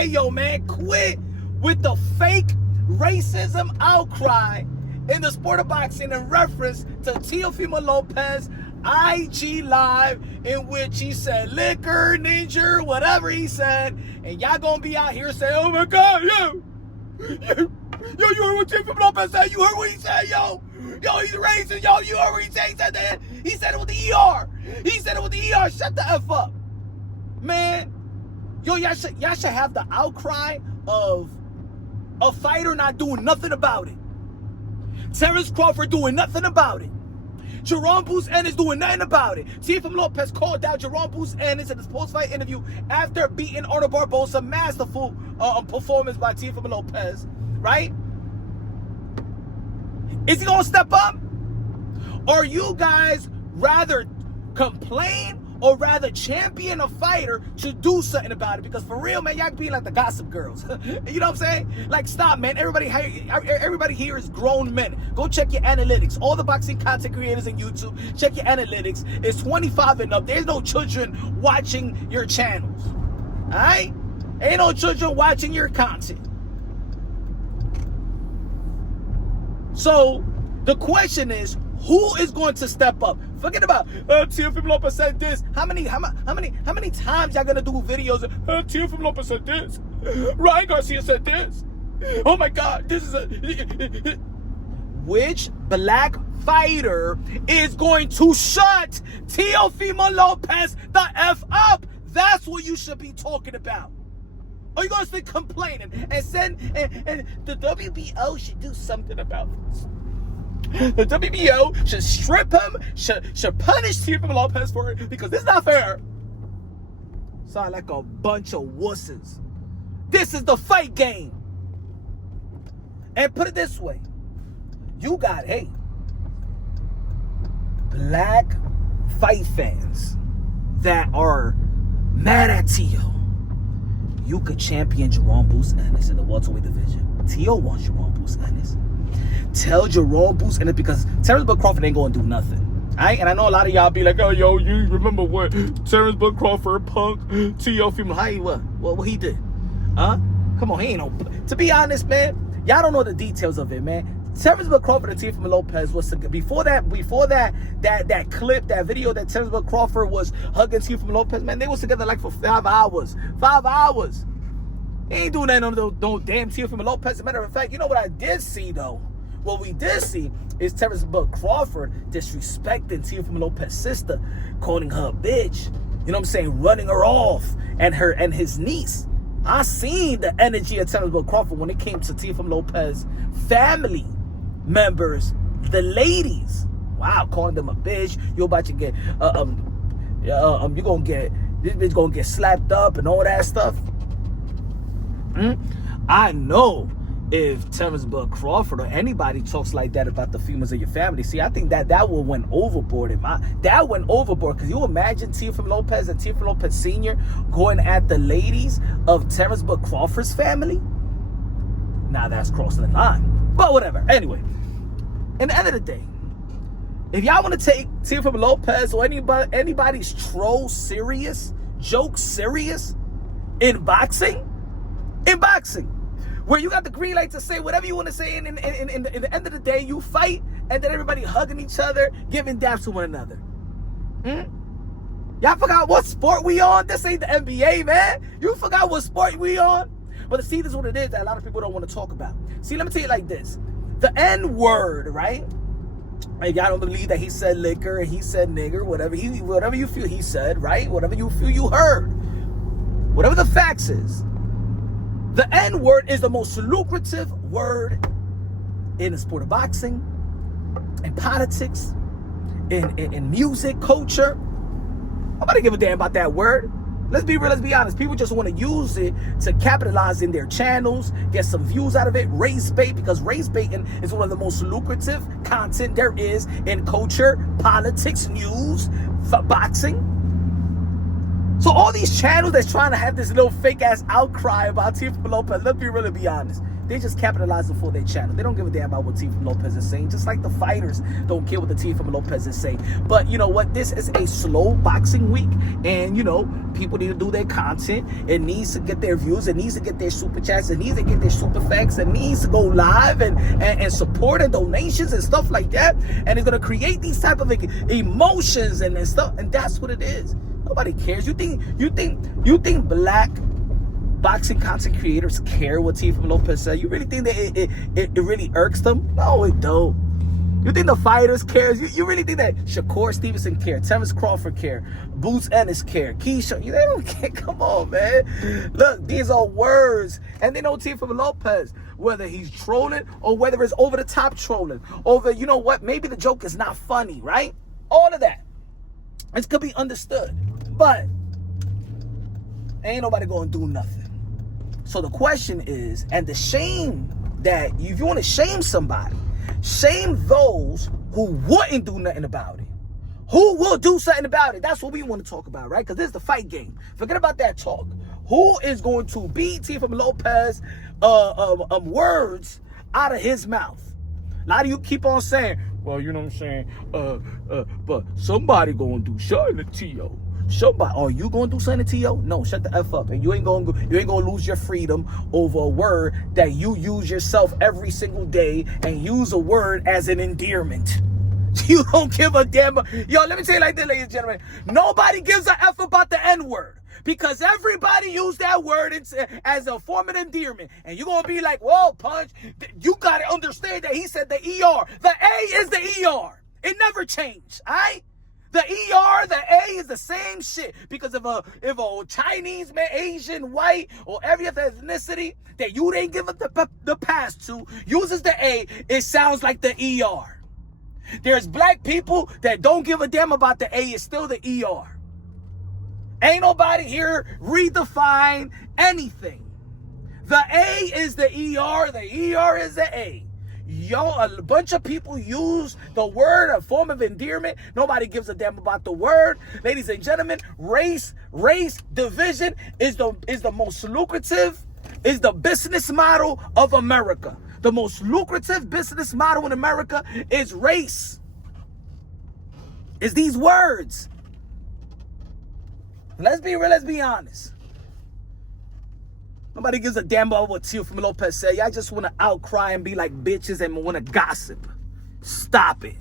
Hey, yo, man, quit with the fake racism outcry in the sport of boxing in reference to Teofimo Lopez IG Live, in which he said liquor, ninja, whatever he said, and y'all gonna be out here saying, oh my God, yo, you heard what Teofimo Lopez said? You heard what he said, yo? Yo, he's racist, yo, you heard what he said? He said that. He said it with the ER. He said it with the ER. Shut the F up. Man, yo, y'all should have the outcry of a fighter not doing nothing about it. Terence Crawford doing nothing about it. Jaron Ennis doing nothing about it. Teofimo Lopez called out Jaron Ennis in his post-fight interview after beating Arnold Barboza. Masterful performance by Teofimo Lopez, right? Is he gonna step up? Or you guys rather complain or rather champion a fighter to do something about it? Because for real, man, y'all be like the gossip girls. You know what I'm saying? Like, stop, man. Everybody here is grown men. Go check your analytics. All the boxing content creators on YouTube, check your analytics. It's 25 and up. There's no children watching your channels. All right? Ain't no children watching your content. So the question is, who is going to step up? Forget about Teofimo Lopez said this. How many times y'all gonna do videos? Teofimo Lopez said this. Ryan Garcia said this. Oh my God, this is a. Which black fighter is going to shut Teofimo Lopez the F up? That's what you should be talking about. Or you gonna stay complaining and the WBO should do something about this. The WBO should strip him, should punish Teofimo Lopez for it, because this is not fair. Sound like a bunch of wusses. This is the fight game. And put it this way. You got, hey, black fight fans that are mad at Teo. You could champion Jaron Ennis in the welterweight division. Teo wants Jaron Ennis. Tell Jaron Ennis, because Terence Crawford ain't gonna do nothing. Alright? And I know a lot of y'all be like, oh, yo, you remember what Terence Crawford punk Teofimo? How he what he did? Huh? Come on, he ain't no. To be honest, man, y'all don't know the details of it, man. Terence Crawford and Teofimo Lopez was before that clip, that video that Terence Crawford was hugging Teofimo Lopez, man, they was together like for 5 hours. 5 hours. He ain't doing that on no damn Teofimo Lopez. As a matter of fact, you know what I did see though? What we did see is Terence Crawford disrespecting Teofimo Lopez's sister, calling her a bitch. You know what I'm saying? Running her off, and his niece. I seen the energy of Terence Crawford when it came to Teofimo Lopez family members, the ladies. Wow, calling them a bitch. You about to get you gonna get, this bitch gonna get slapped up and all that stuff. I know if Terence Crawford or anybody talks like that about the females of your family, see, I think that one went overboard. That went overboard, because you imagine Teofimo Lopez and Teofimo Lopez Sr. going at the ladies of Terence Crawford's family. Now that's crossing the line. But whatever. Anyway, at the end of the day, if y'all want to take Teofimo Lopez or anybody's troll serious, joke serious in boxing, where you got the green light to say whatever you want to say, and in the end of the day, you fight, and then everybody hugging each other, giving daps to one another. Y'all forgot what sport we on? This ain't the NBA, man. You forgot what sport we on? But see, this is what it is that a lot of people don't want to talk about. See, let me tell you like this. The N-word, right? If y'all don't believe that he said liquor and he said nigger, whatever you feel he said, right? Whatever you feel you heard. Whatever the facts is. The N-word is the most lucrative word in the sport of boxing, in politics, in music, culture. Nobody give a damn about that word. Let's be real, let's be honest. People just want to use it to capitalize in their channels, get some views out of it, raise bait, because raise baiting is one of the most lucrative content there is in culture, politics, news, boxing. So all these channels that's trying to have this little fake ass outcry about Teofimo Lopez, let's be real and be honest. They're just capitalizing for their channel. They don't give a damn about what Teofimo Lopez is saying. Just like the fighters don't care what the Teofimo Lopez is saying. But you know what? This is a slow boxing week. And, you know, people need to do their content. It needs to get their views. It needs to get their super chats. It needs to get their super facts. It needs to go live and support and donations and stuff like that. And it's going to create these type of emotions and stuff. And that's what it is. Nobody cares. You think black boxing content creators care what Teofimo Lopez said? You really think that it really irks them? No, it don't. You think the fighters care? You really think that Shakur Stevenson care, Terence Crawford care, Boots Ennis care, Keisha? They don't care. Come on, man. Look, these are words, and they know Teofimo Lopez, whether he's trolling or whether it's over the top trolling, over, you know what? Maybe the joke is not funny, right? All of that. It could be understood, but ain't nobody gonna do nothing. So the question is, and the shame that if you want to shame somebody, shame those who wouldn't do nothing about it. Who will do something about it? That's what we want to talk about, right? Because this is the fight game. Forget about that talk. Who is going to beat Teofimo Lopez words out of his mouth? A lot of you keep on saying, well, you know what I'm saying? But somebody gonna do something to T.O. Somebody, are you gonna do something to T.O.? No, shut the F up. And you ain't gonna lose your freedom over a word that you use yourself every single day and use a word as an endearment. You don't give a damn. Yo, let me tell you like this, ladies and gentlemen. Nobody gives a F about the N-word. Because everybody used that word as a form of endearment. And you're going to be like, whoa, Punch, you got to understand that he said the ER. The A is the ER. It never changed, all right? The ER, the A is the same shit. Because if a Chinese, man, Asian, white, or every other ethnicity that you didn't give it the pass to uses the A, it sounds like the ER. There's black people that don't give a damn about the A. It's still the ER. Ain't nobody here redefine anything. The A is the ER. The ER is the A. Yo, a bunch of people use the word, a form of endearment. Nobody gives a damn about the word. Ladies and gentlemen, race division is the most lucrative, is the business model of America. The most lucrative business model in America is race. It's these words. Let's be real, let's be honest. Nobody gives a damn about what Teofimo Lopez said. Y'all just want to outcry and be like bitches and want to gossip. Stop it.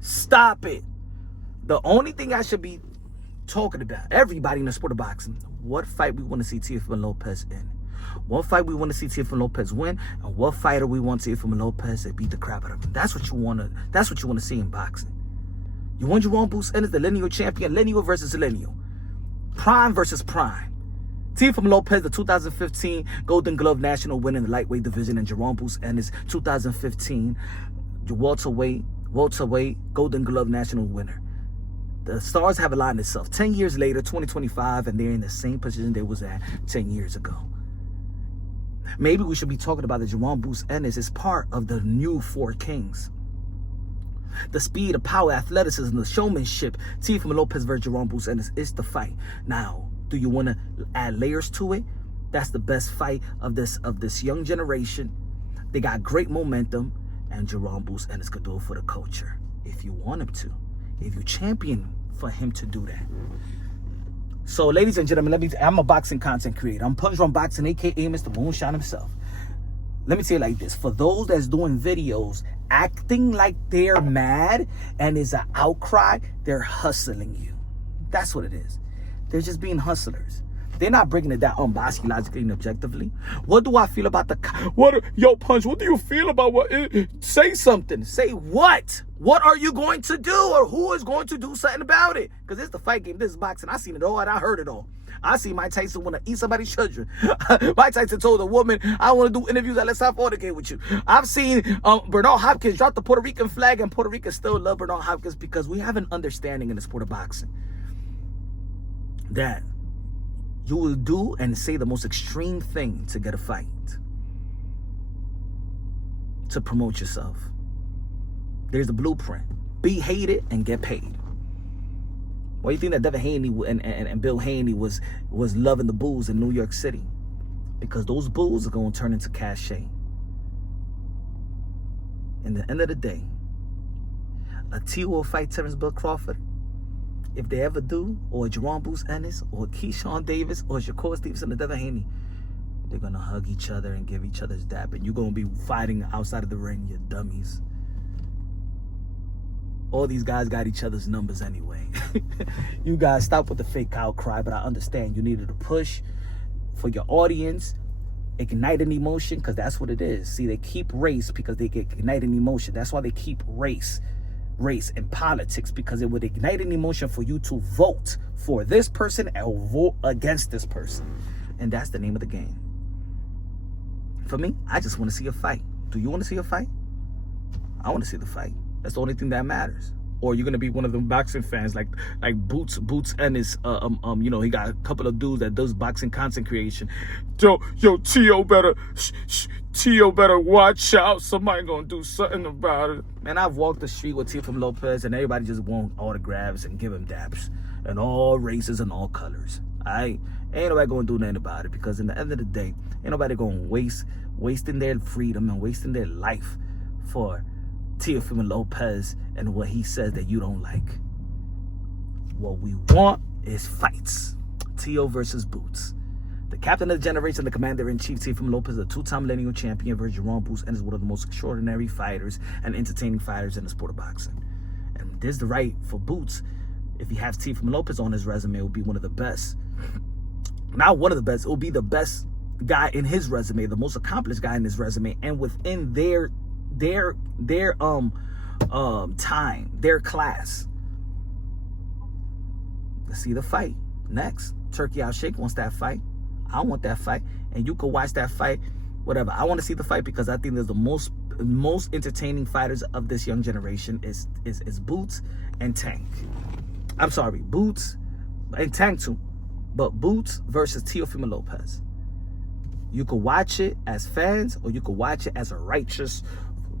Stop it. The only thing I should be talking about, everybody in the sport of boxing, what fight we want to see Teofimo Lopez in. What fight we want to see Teofimo Lopez win, and what fighter we want Teofimo Lopez to beat the crap out of him. That's what you want to see in boxing. You want Jaron Boots Ennis, the lineal champion, lineal versus lineal. Prime versus prime. Teofimo Lopez, the 2015 Golden Glove National winner in the lightweight division, and Jaron Boots Ennis, 2015 welterweight Golden Glove National winner. The stars have aligned itself. 10 years later, 2025, and they're in the same position they was at 10 years ago. Maybe we should be talking about the Jaron Boots Ennis as part of the new Four Kings. The speed, the power, athleticism, the showmanship. Teofimo Lopez versus Jaron Boots Ennis is the fight. Now, do you want to add layers to it? That's the best fight of this young generation. They got great momentum, and Jaron Boots Ennis could do it for the culture if you want him to. If you champion for him to do that. So, ladies and gentlemen, I'm a boxing content creator. I'm Punch Run Boxing, aka Mr. Moonshine himself. Let me tell you like this. For those that's doing videos acting like they're mad and is an outcry, they're hustling you. That's what it is. They're just being hustlers. They're not bringing it down unbiasedly, logically, and objectively. What do I feel about yo, Punch, what do you feel about what? Say something. Say what? What are you going to do, or who is going to do something about it? Because it's the fight game. This is boxing. I seen it all and I heard it all. I see Mike Tyson want to eat somebody's children. Mike Tyson told a woman, I want to do interviews that let's have fornicate with you. I've seen Bernard Hopkins drop the Puerto Rican flag, and Puerto Rican still love Bernard Hopkins because we have an understanding in the sport of boxing that you will do and say the most extreme thing to get a fight, to promote yourself. There's a blueprint. Be hated and get paid. Why do you think that Devin Haney and Bill Haney was loving the bulls in New York City? Because those bulls are going to turn into cachet. in the end of the day, a Tio will fight Terence Crawford. If they ever do, or Jaron Ennis, or Keyshawn Davis, or Shakur Stevenson, or Devin Haney, they're gonna hug each other and give each other's dap, and you're gonna be fighting outside of the ring, you dummies. All these guys got each other's numbers anyway. You guys stop with the fake outcry, but I understand you needed a push for your audience, ignite an emotion, because that's what it is. See, they keep race because they get ignite an emotion. That's why they keep race in politics, because it would ignite an emotion for you to vote for this person or vote against this person. And that's the name of the game. For me, I just want to see a fight. Do you want to see a fight? I want to see the fight. That's the only thing that matters. Or you're gonna be one of them boxing fans like Boots Ennis. You know, he got a couple of dudes that does boxing content creation. Yo, Tio better watch out. Somebody gonna do something about it. Man, I've walked the street with Teofimo Lopez, and everybody just want autographs and give him daps, and all races and all colors. Ain't nobody gonna do nothing about it, because in the end of the day, ain't nobody gonna wasting their freedom and wasting their life for Teofimo Lopez and what he says that you don't like. What we want is fights. Tio versus Boots. The captain of the generation, the commander-in-chief, Teofimo Lopez, the two-time lineal champion versus Jaron and is one of the most extraordinary fighters and entertaining fighters in the sport of boxing. And there's the right for Boots. If he has Teofimo Lopez on his resume, it will be one of the best. Not one of the best. It will be the best guy in his resume, the most accomplished guy in his resume, and within their time, their class. Let's see the fight. Next, Turkey Al Sheikh wants that fight. I want that fight, and you can watch that fight, whatever. I want to see the fight because I think there's the most entertaining fighters of this young generation is Boots and Tank. I'm sorry, Boots and Tank too, but Boots versus Teofimo Lopez. You can watch it as fans, or you can watch it as a righteous,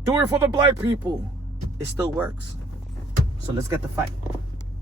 do it for the black people. It still works. So let's get the fight.